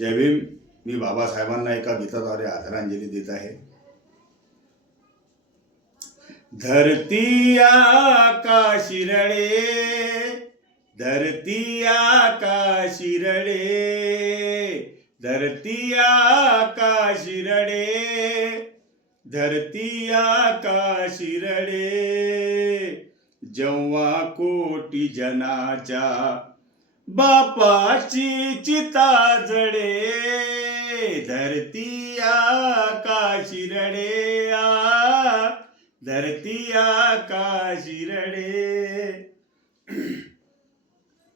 जय भीम. मी बाबासाहेबांना एका गीताद्वारे आदरांजली देत आहे. धरती आकाशी रडे, धरती आकाशी रडे, धरती आकाशी रडे, धरती आकाशी रडे. जेव्हा कोटी जनाच्या बापाची चिता जडे, धरती आकाशी रडे, धरती आकाशी रडे.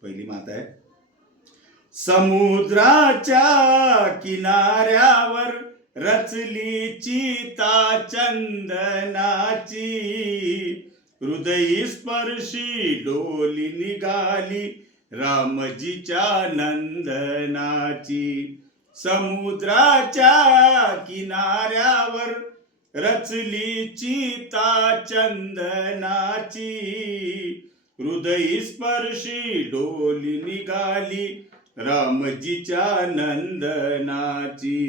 पहिली माता आहे. समुद्राच्या किनाऱ्यावर रचली चिता चंदनाची, हृदय स्पर्शी डोली निघाली रामजीच्या नंदनाची. समुद्राच्या किनाऱ्यावर रचली चिता चंदनाची, हृदय स्पर्शी डोली निघाली रामजीच्या नंदनाची.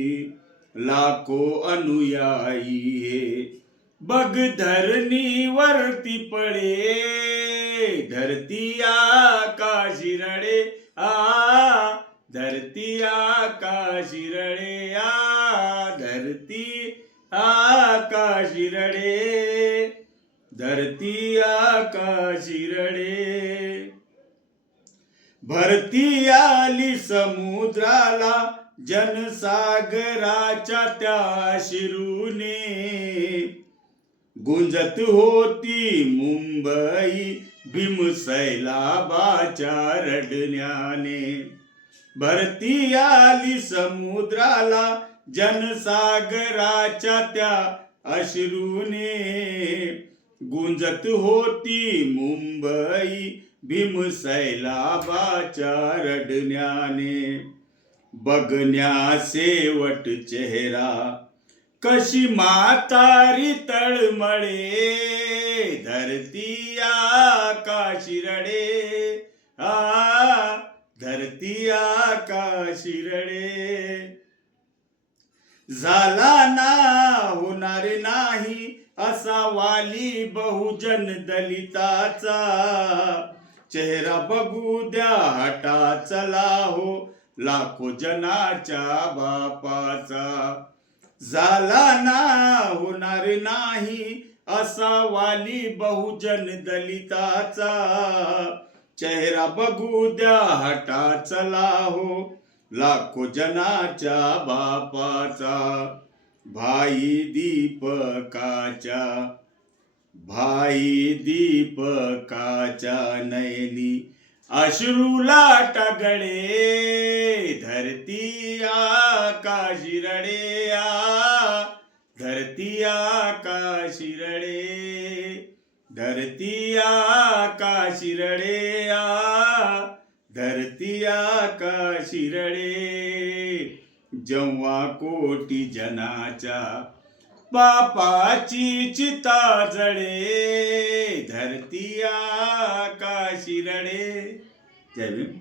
लाखो अनुयायी हे बघ धरणीवरती पडे, धरती आकाशी रडे, धरती आकाशी रडे, धरती आकाशी रडे, धरती आकाशी रडे. भरती आली समुद्राला जनसागराच्या त्या शिरूने, गुंजत होती मुंबई भीमसैलाबाच्या रडण्याने. भरती आली समुद्राला जनसागराच्या त्या अश्रूने, गुंजत होती मुंबई भीमसैलाबाच्या रडण्याने. बघण्या शेवट चेहरा कशी म्हातारी तळमळे, धरती आकाशी रडे, धरती आकाशी रडे. झाला ना होणार नाही असा वाली बहुजन दलिताचा, चेहरा बघू द्या हटा चला हो लाखो जनाच्या बापाचा. झाला ना होणार नाही असा वाली बहुजन दलिताचा, चेहरा बघू द्या हटा चला हो लाखो जनाच्या बापाचा. भाई दीपकाच्या, भाई दीपकाच्या नयनी अश्रूला टगळे, धरती आकाशी रडे, धरती आकाशी रडे, धरती आकाशी रडे, धरती आकाशी रडे. जेव्हा कोटी जनाच्या बापाची चिता जडे, धरती आकाशी रडे. जय भीम.